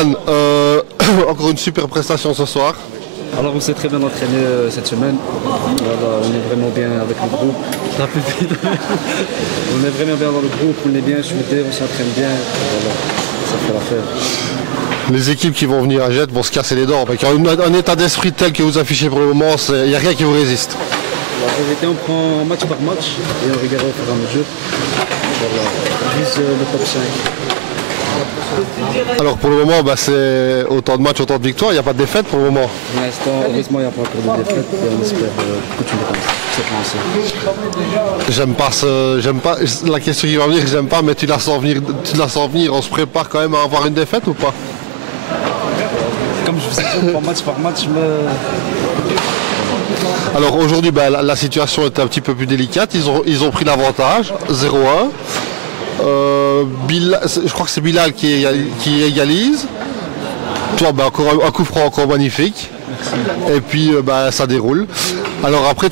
Ryan, encore une super prestation ce soir. Alors on s'est très bien entraîné cette semaine. Voilà, on est vraiment bien avec le groupe. On est vraiment bien dans le groupe, on est bien soudés, on s'entraîne bien. Voilà, ça fait l'affaire. Les équipes qui vont venir à Jette vont se casser les dents. Avec un état d'esprit tel que vous affichez pour le moment, il n'y a rien qui vous résiste. La vérité, on prend match par match et on regarde au fur et à mesure. Voilà, on vise le top 5. Alors pour le moment, c'est autant de matchs, autant de victoires, il n'y a pas de défaite pour le moment. Pour l'instant, heureusement, il n'y a pas encore de défaite et on espère continuer comme ça. J'aime pas, la question qui va venir, j'aime pas, mais tu la sens venir, on se prépare quand même à avoir une défaite ou pas? Comme je vous ai dit, on prend match par match, mais... Alors aujourd'hui, la situation est un petit peu plus délicate, ils ont pris l'avantage, 0-1. Je crois que c'est Bilal qui égalise. Toi, encore un coup franc encore magnifique. Merci. Et puis ça déroule. Alors après,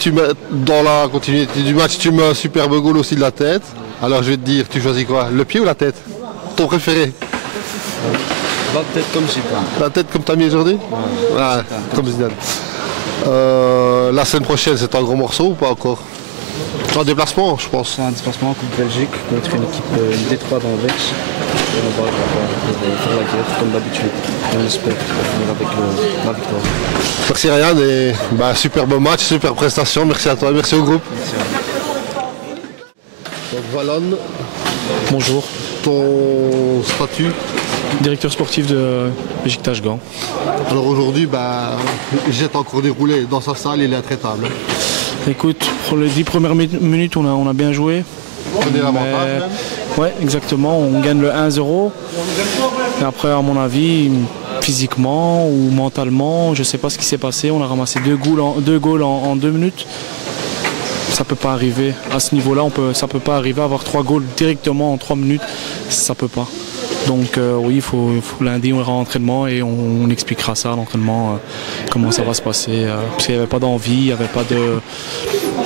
dans la continuité du match, tu mets un superbe goal aussi de la tête. Alors je vais te dire, tu choisis quoi? Le pied ou la tête? Ton préféré? La tête comme Zidane. La tête comme tu as mis aujourd'hui? Ouais, ah, comme Zidane. La semaine prochaine, c'est un gros morceau ou pas encore? C'est un déplacement, je pense. C'est un déplacement en Coupe Belgique contre une équipe D3 dans le Vex. Et on va faire la guerre comme d'habitude. On espère finir avec la victoire. Merci Ryan et superbe match, super prestation. Merci à toi, merci au groupe. Merci. Donc Valon. Bonjour. Ton statut? Directeur sportif de Beşiktaş Gand. Alors aujourd'hui, Jette encore déroulé dans sa salle, il est intraitable. Écoute, pour les 10 premières minutes, on a bien joué. Prenez l'avantage. Ouais, exactement. On gagne le 1-0. Et après, à mon avis, physiquement ou mentalement, je ne sais pas ce qui s'est passé. On a ramassé deux goals en 2 minutes. Ça ne peut pas arriver. À ce niveau-là, ça ne peut pas arriver. Avoir 3 goals directement en 3 minutes, ça ne peut pas. Donc oui, il faut lundi on ira en entraînement et on expliquera ça à l'entraînement, comment ça va se passer. Parce qu'il n'y avait pas d'envie, il n'y avait pas de...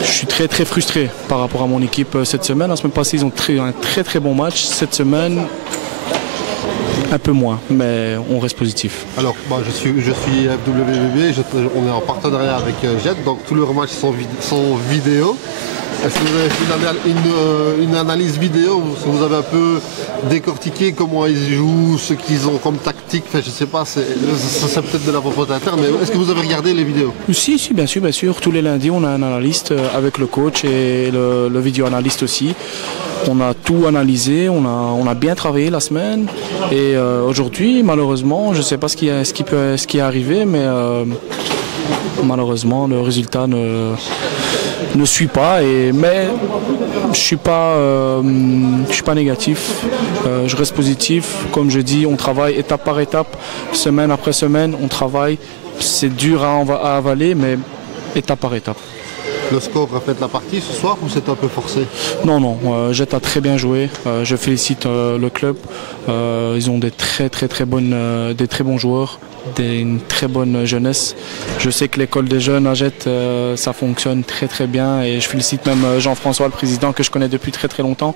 Je suis très très frustré par rapport à mon équipe cette semaine. La semaine passée, ils ont un très très bon match. Cette semaine, un peu moins, mais on reste positif. Alors je suis FWBB, on est en partenariat avec Jette, donc tous leurs matchs sont vidéo. Est-ce que vous avez fait une analyse vidéo? Vous avez un peu décortiqué comment ils jouent, ce qu'ils ont comme tactique? Enfin, je ne sais pas, c'est peut-être de la propreté interne, mais est-ce que vous avez regardé les vidéos? Si, bien sûr. Tous les lundis, on a un analyste avec le coach et le vidéo-analyste aussi. On a tout analysé, on a bien travaillé la semaine. Et aujourd'hui, malheureusement, je ne sais pas ce qui est arrivé, mais malheureusement, le résultat ne suit pas, mais je suis pas négatif, je reste positif. Comme je dis, on travaille étape par étape, semaine après semaine, on travaille. C'est dur à avaler, mais étape par étape. Le score reflète la partie ce soir ou c'est un peu forcé? Non, Jette a très bien joué. Je félicite le club. Ils ont des très bons joueurs, une très bonne jeunesse. Je sais que l'école des jeunes à Jette, ça fonctionne très bien et je félicite même Jean-François, le président, que je connais depuis très longtemps.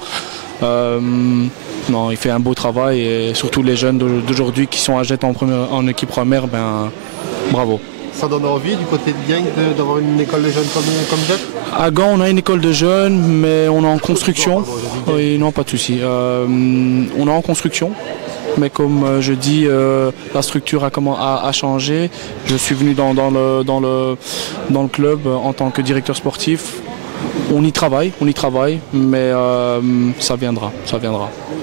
Non, il fait un beau travail et surtout les jeunes d'aujourd'hui qui sont à Jette en équipe première, bravo. Ça donne envie du côté de Genk d'avoir une école de jeunes comme Jette? À Gand, on a une école de jeunes, mais on est en construction. Oui, non, pas de souci. On est en construction, mais comme je dis, la structure a changé. Je suis venu dans le club en tant que directeur sportif. On y travaille, mais ça viendra.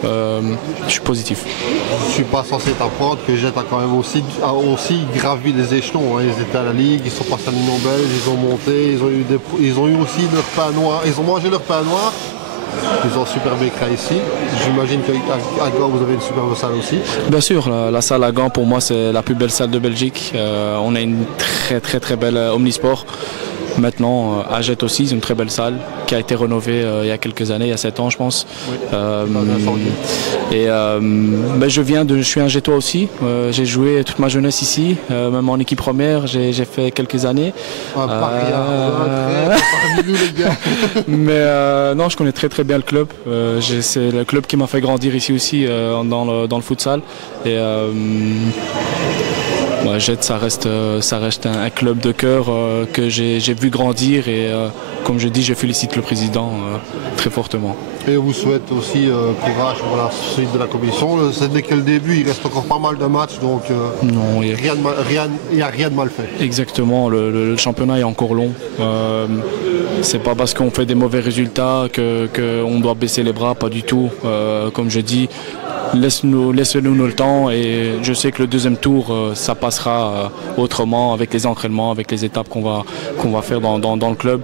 Je suis positif. Je ne suis pas censé t'apprendre que Jette a quand même aussi gravi les échelons. Ils étaient à la Ligue, ils sont passés à l'Union belge, ils ont monté, ils ont eu aussi leur pain noir, ils ont mangé leur pain noir. Ils ont un superbe écran ici. J'imagine qu'à Gand, vous avez une superbe salle aussi. Bien sûr, la salle à Gand, pour moi, c'est la plus belle salle de Belgique. On a une très belle omnisport. Maintenant, à Jette aussi, c'est une très belle salle qui a été rénovée il y a quelques années, il y a 7 ans je pense. Oui. Je suis un Jettois aussi. J'ai joué toute ma jeunesse ici, même en équipe première, j'ai fait quelques années. Parmi nous les gars. Mais non, je connais très très bien le club. C'est le club qui m'a fait grandir ici aussi dans le futsal. Et Jette, ça reste un club de cœur que j'ai vu grandir et comme je dis, je félicite le président très fortement. Et on vous souhaite aussi courage pour la suite de la compétition. C'est dès que le début, il reste encore pas mal de matchs, donc non, il n'y a rien de mal fait. Exactement, le championnat est encore long. C'est pas parce qu'on fait des mauvais résultats qu'on doit baisser les bras, pas du tout. Comme je dis, laissez-nous le temps et je sais que le deuxième tour, ça passera autrement avec les entraînements, avec les étapes qu'on va faire dans le club.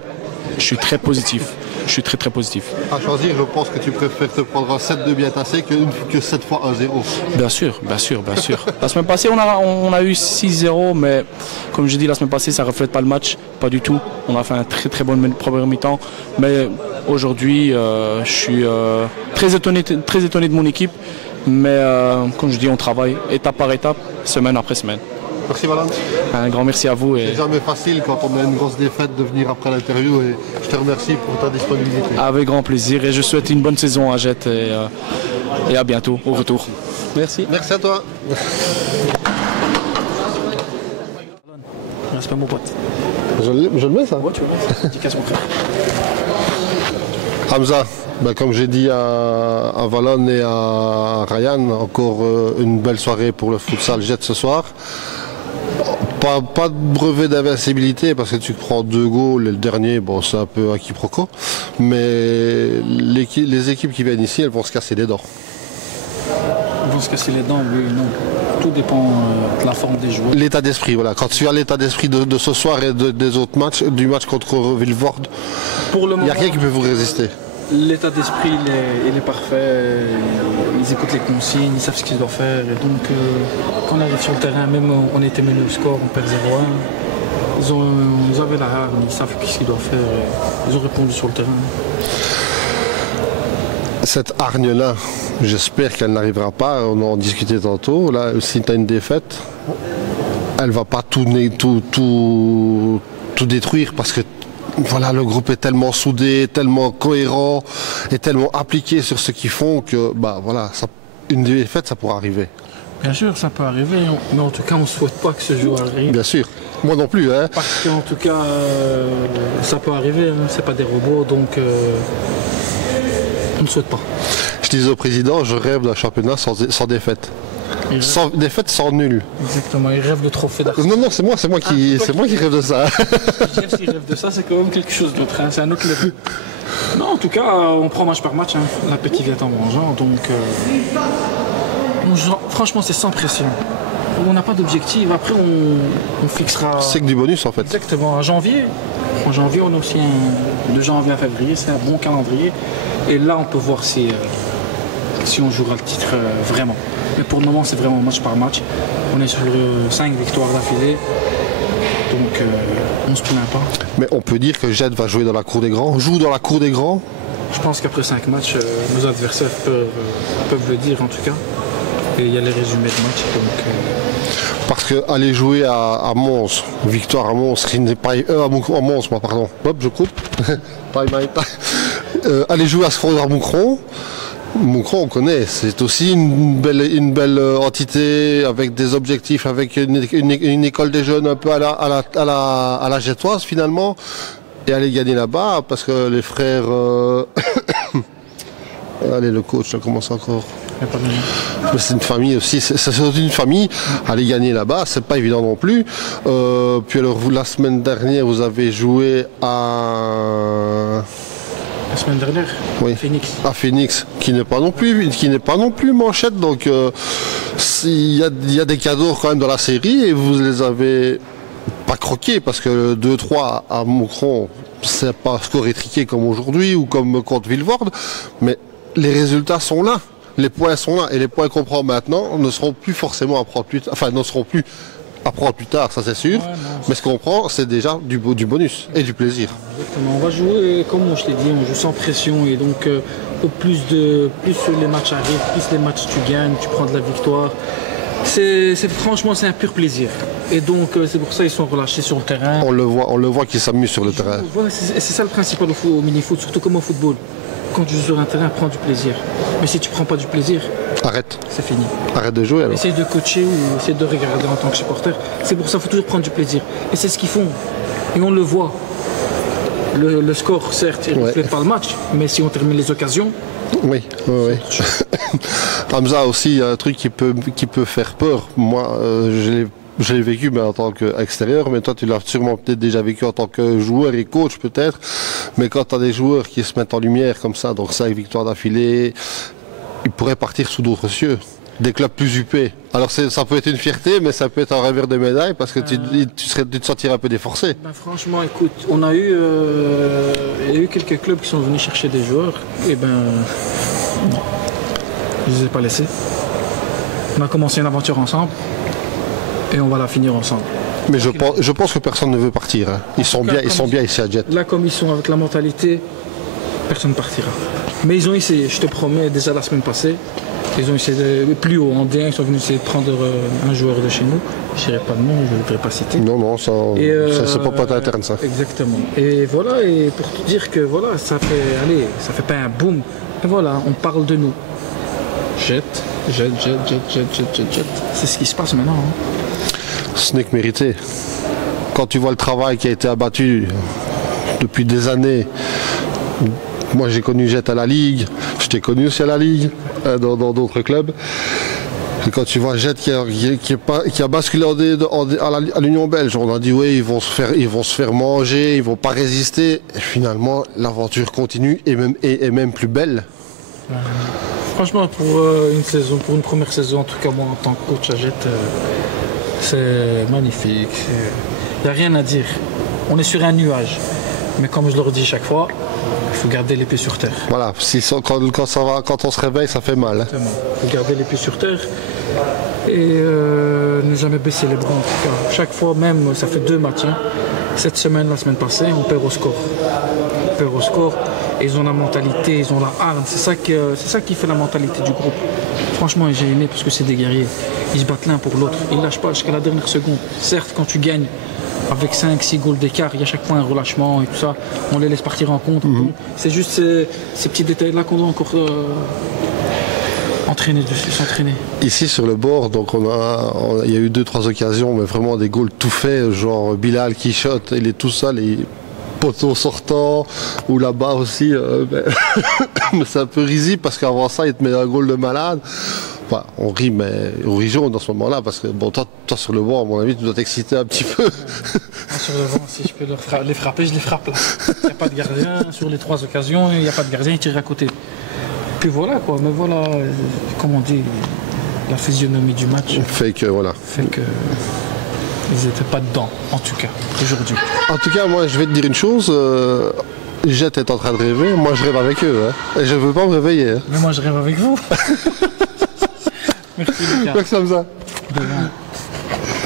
Je suis très positif. Je suis très très positif. À choisir, je pense que tu préfères te prendre un 7 de bien tassé que 7 fois 1-0. Bien sûr. La semaine passée, on a eu 6-0, mais comme je dis, la semaine passée, ça ne reflète pas le match, pas du tout. On a fait un très très bon première mi-temps. Mais aujourd'hui, je suis très étonné de mon équipe. Mais comme je dis, on travaille étape par étape, semaine après semaine. Merci Valente. Un grand merci à vous. C'est jamais facile quand on a une grosse défaite de venir après l'interview et je te remercie pour ta disponibilité. Avec grand plaisir et je souhaite une bonne saison à Jette et à bientôt au retour. Merci. Merci à toi. Respect mon pote. Je le mets ça. Ouais, tu vois. Dédicace mon frère. Hamza, comme j'ai dit à Valon et à Ryan, encore une belle soirée pour le futsal Jette ce soir. Pas de brevet d'invincibilité parce que tu prends 2 goals et le dernier, c'est un peu un quiproquo. Mais les équipes qui viennent ici, elles vont se casser les dents. Ils vont se casser les dents, oui, non. Tout dépend de la forme des joueurs. L'état d'esprit, voilà. Quand tu as l'état d'esprit de ce soir et des autres matchs, du match contre Vilvoorde, il n'y a rien qui peut vous résister. L'état d'esprit, il est parfait. Ils écoutent les consignes, ils savent ce qu'ils doivent faire. Et donc, quand on arrive sur le terrain, même on était mené au score, on perd 0-1. Ils avaient la hargne, ils savent ce qu'ils doivent faire. Ils ont répondu sur le terrain. Cette hargne-là, j'espère qu'elle n'arrivera pas. On en discutait tantôt. Là, si tu as une défaite, elle ne va pas tout détruire parce que voilà, le groupe est tellement soudé, tellement cohérent et tellement appliqué sur ce qu'ils font que une défaite, ça pourra arriver. Bien sûr, ça peut arriver, mais en tout cas, on ne souhaite pas que ce jour arrive. Bien sûr, moi non plus. Hein. Parce qu'en tout cas, ça peut arriver, hein. C'est pas des robots, donc on ne souhaite pas. Je disais au président, je rêve d'un championnat sans défaite. Sans défaite, sans nul. Exactement, il rêve de trophée d'Arsenal. Non, c'est moi qui rêve de ça. S'il rêve de ça, c'est quand même quelque chose d'autre, hein. C'est un autre level. Non, en tout cas, on prend match par match, hein. L'appétit vient en mangeant, donc franchement, c'est sans pression. On n'a pas d'objectif, après on fixera... C'est que du bonus en fait. Exactement, en janvier, on a aussi de janvier à février, c'est un bon calendrier. Et là, on peut voir si on jouera le titre vraiment. Mais pour le moment, c'est vraiment match par match. On est sur 5 victoires d'affilée. Donc, on ne se plaint pas. Mais on peut dire que Jette va jouer dans la cour des grands. Joue dans la cour des grands. Je pense qu'après 5 matchs, nos adversaires peuvent le dire en tout cas. Et il y a les résumés de match. Donc, parce qu'aller jouer à Mons, victoire à Mons, qui n'est pas à Mons, pardon. Hop, je coupe. Aller jouer à Scrondre à Moucron, on connaît, c'est aussi une belle entité avec des objectifs, avec une école des jeunes un peu à la jettoise finalement, et aller gagner là-bas parce que les frères, allez le coach, ça commence encore. C'est une famille aussi, c'est une famille, aller gagner là-bas, c'est pas évident non plus. Puis alors la semaine dernière vous avez joué à... La semaine dernière, oui. À Phoenix, qui n'est pas non plus manchette, donc il y a des cadeaux quand même dans la série et vous les avez pas croqués parce que 2-3 à Moucron, c'est pas score étriqué comme aujourd'hui ou comme contre Vilvoorde, mais les résultats sont là, les points sont là et les points qu'on prend maintenant ne seront plus forcément à prendre plus, enfin ne seront plus à prendre plus tard, ça c'est sûr. Ouais, non, Mais ce qu'on prend, c'est déjà du bonus et du plaisir. exactement. On va jouer, comme je t'ai dit, on joue sans pression et donc au plus les matchs arrivent, plus les matchs tu gagnes, tu prends de la victoire. Franchement, c'est un pur plaisir. Et donc c'est pour ça qu'ils sont relâchés sur le terrain. On le voit qu'ils s'amusent sur le terrain. Voilà, c'est ça le principal au mini-foot, surtout comme au football. Quand tu joues sur un terrain, prends du plaisir. Mais si tu prends pas du plaisir, Arrête. c'est fini. Arrête de jouer alors. Essaye de coacher ou essaye de regarder en tant que supporter. C'est pour ça qu'il faut toujours prendre du plaisir. Et c'est ce qu'ils font. Et on le voit. Le score, certes, il ne reflète pas le match. Mais si on termine les occasions, Oui. Hamza aussi, il y a un truc qui peut faire peur. Moi, je l'ai vécu mais en tant qu'extérieur, mais toi tu l'as sûrement peut-être déjà vécu en tant que joueur et coach peut-être. Mais quand tu as des joueurs qui se mettent en lumière comme ça, donc 5 victoires d'affilée, ils pourraient partir sous d'autres cieux. Des clubs plus huppés. Alors ça peut être une fierté, mais ça peut être un revers de médaille parce que tu te sentirais un peu déforcé. ben franchement, écoute, il y a eu quelques clubs qui sont venus chercher des joueurs. Et ben, je ne les ai pas laissés. On a commencé une aventure ensemble et on va la finir ensemble. Mais je pense que personne ne veut partir. Hein. Ils sont bien ici à Jet. Là, comme ils sont avec la mentalité, personne ne partira. Mais ils ont essayé, je te promets, déjà la semaine passée, ils ont essayé de, plus haut, en D1, ils sont venus essayer de prendre un joueur de chez nous. Je ne dirai pas de nom, je ne voudrais pas citer. Non, ça c'est pas pote interne ça. Exactement. Et voilà, et pour te dire que voilà, ça fait pas un boom. Et voilà, on parle de nous. Jet. C'est ce qui se passe maintenant. Hein. Ce n'est que mérité. Quand tu vois le travail qui a été abattu depuis des années, moi j'ai connu Jet à la Ligue, je t'ai connu aussi à la Ligue, dans d'autres clubs. Et quand tu vois Jet qui a basculé à l'Union belge, on a dit oui, ils vont se faire manger, ils vont pas résister. Et finalement, l'aventure continue et même plus belle. Franchement, pour une première saison, en tout cas moi en tant que coach à Jet, c'est magnifique. Il n'y a rien à dire. On est sur un nuage. Mais comme je le redis chaque fois, il faut garder les pieds sur terre. Voilà, quand on se réveille, ça fait mal. Il faut garder les pieds sur terre et ne jamais baisser les bras en tout cas. Chaque fois, même, ça fait 2 matchs. Hein. Cette semaine, la semaine passée, on perd au score. On perd au score. Et ils ont la mentalité, ils ont la hargne. C'est ça qui fait la mentalité du groupe. Franchement, j'ai aimé parce que c'est des guerriers. Ils se battent l'un pour l'autre. Ils ne lâchent pas jusqu'à la dernière seconde. Certes, quand tu gagnes avec 5-6 goals d'écart, il y a chaque fois un relâchement et tout ça. On les laisse partir en compte. C'est juste ces petits détails-là qu'on doit encore entraîner dessus, s'entraîner. Ici sur le bord, donc il y a eu 2-3 occasions, mais vraiment des goals tout faits, genre Bilal qui shot, il est tout seul, les poteaux sortants, ou là-bas aussi, mais c'est un peu risible parce qu'avant ça, il te met un goal de malade. Enfin, on rit, mais on rit jaune dans ce moment-là, parce que bon, toi sur le bord, à mon avis, tu dois t'exciter un petit peu. Sur le vent, si je peux les frapper, je les frappe là. Il n'y a pas de gardien, sur les 3 occasions, il n'y a pas de gardien, il tire à côté. Puis voilà quoi, mais voilà, comme on dit, la physionomie du match fait que voilà. Fait que ils n'étaient pas dedans, en tout cas, aujourd'hui. En tout cas, moi je vais te dire une chose, Jet est en train de rêver, moi je rêve avec eux, hein, et je ne veux pas me réveiller. Hein. Mais moi je rêve avec vous. Merci Lucas. Merci Hamza. De rien.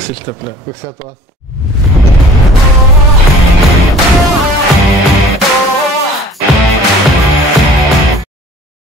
S'il te plaît. Merci à toi.